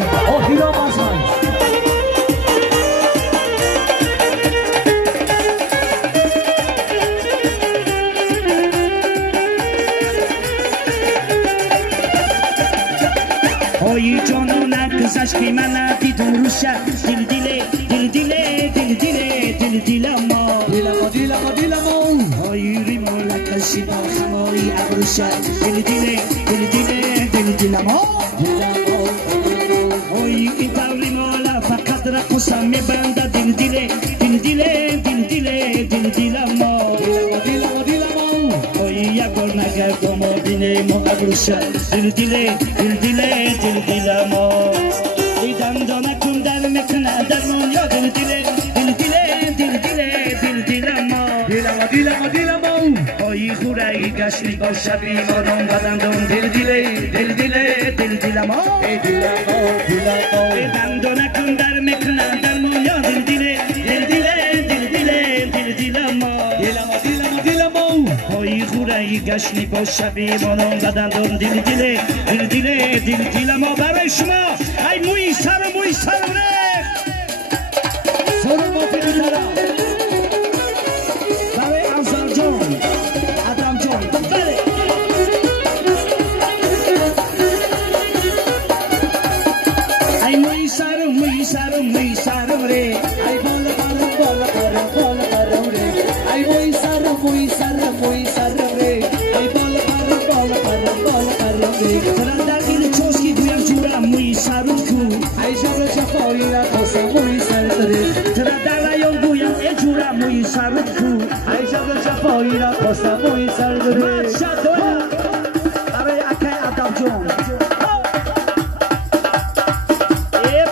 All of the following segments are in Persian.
Oh, hero Masman. ای جانو نگذشت که من ندیدم روشه دل دیله دل دیله دل دیله دل دیلما دیلما ای ریمولا کشی با خماری ابروشه دل دیله دل دیله دل دیلما ای این ریمولا فقط رقصم میبنده دل دیله دل دیله دل دیله دل دیلما یک بار نگردم و بینیم و ابروشه دل دیله دل دیله دل دیلما دیدم دانکم در میکنه در دنیا دل دیله دل دیله دل دیله دل دیلما ای خورایی گشتی با شبی مادم بدندم دل دیله دل دیله دل دیلما دیدم دانکم در میکنه در دنیا دل دیله دل دیله دل دیله دل دیلما ای خورایی گشتی با شبی مادم بدندم دل دیله دل دیله دل دیلما برای شما ای موی سرم ره سرم با پیدی دارم برای افضل جان ادم جان بله ای موی سرم ره ای بالا کرم ره ای موی سرم ره ای بالا کرم ره ترا در این چوسکی گویم جورم موی سرم کو ای جبر جفایی را خواستم موی سرم ره ترا در ریان گویم ای جورم موی سرم کو ای جبر جفایی را خواستم موی سرم ره مدشد دویا برای اکای ادم جان بله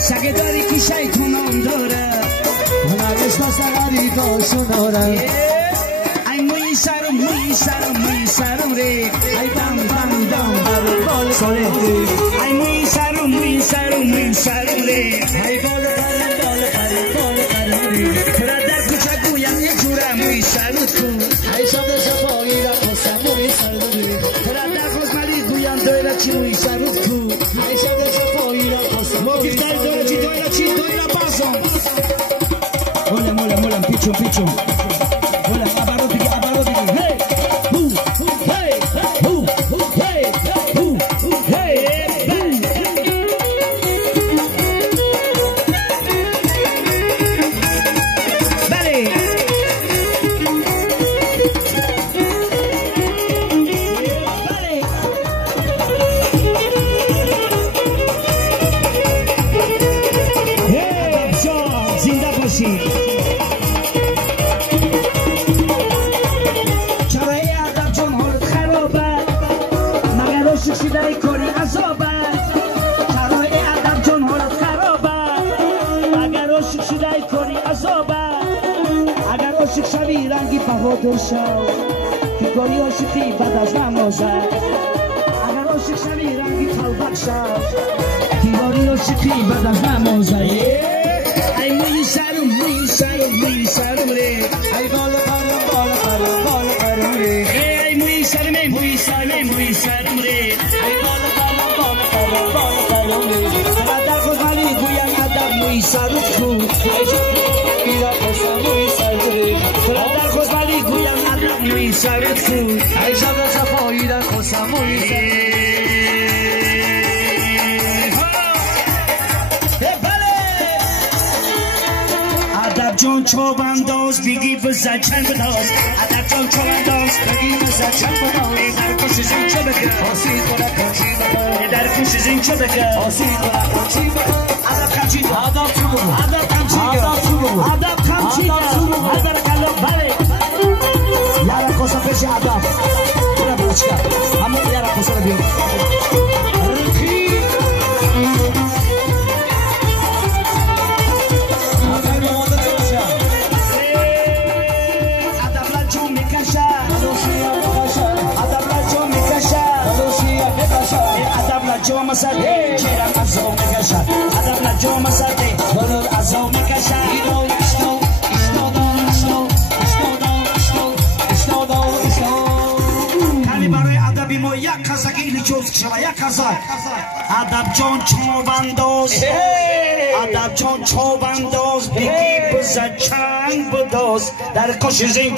سگداری که شیطونم داره ای موی سرم ره ای دم بال ساله ای موی سرم ره ای بالا کرم ره ترا در کوچه گویم یه جوره موی سرم کو ای جبر جفایی را خواستم موی سرم ره ترا در خوزمالی گویم دویره چی موی سرم کو ای جبر جفایی را خواستم موی سرم ره دویره چی بازم مولم پیچم مولم ابرو دیگه بهادر شو که گاری عاشقی بعد از نمازد اگر عاشق شوی رنگی طلبک شو که گاری عاشقی بعد از نمازد ای موی سرم ره ای بالا کرم ره ای موی سرم ره ای بالا کرم ره در خوزمالی گویم ادب موی سرم کو ای جبر را خواستم موی سرم ره در خوزمالی گویم ادب موی سرم کو ای جبر جفایی را خواستم موی سرم ادب جان چوبنداز بگی بزد چند بداز ادب جان چوبنداز بگی بزد چند بداز در کش زین چه بکن آسید کنه کنچی بکن در کش زین چه بکن آسید کنه کنچی بکن ادب کمچی آداب چو بگو ادب کمچی ادب کلو بله یارا کوسا پیش ادب برا بچه همون یارا کوسا رو بیار مسده چرا ازو میکشه آدم نجو مسده بلور ازو میکشه کمی برای ادبی ما یک کسکی ایلی جز کشوه یک کسک ادب جان چوبنداز ادب جان چوبنداز بگی بزد چنگ بداز در کش زین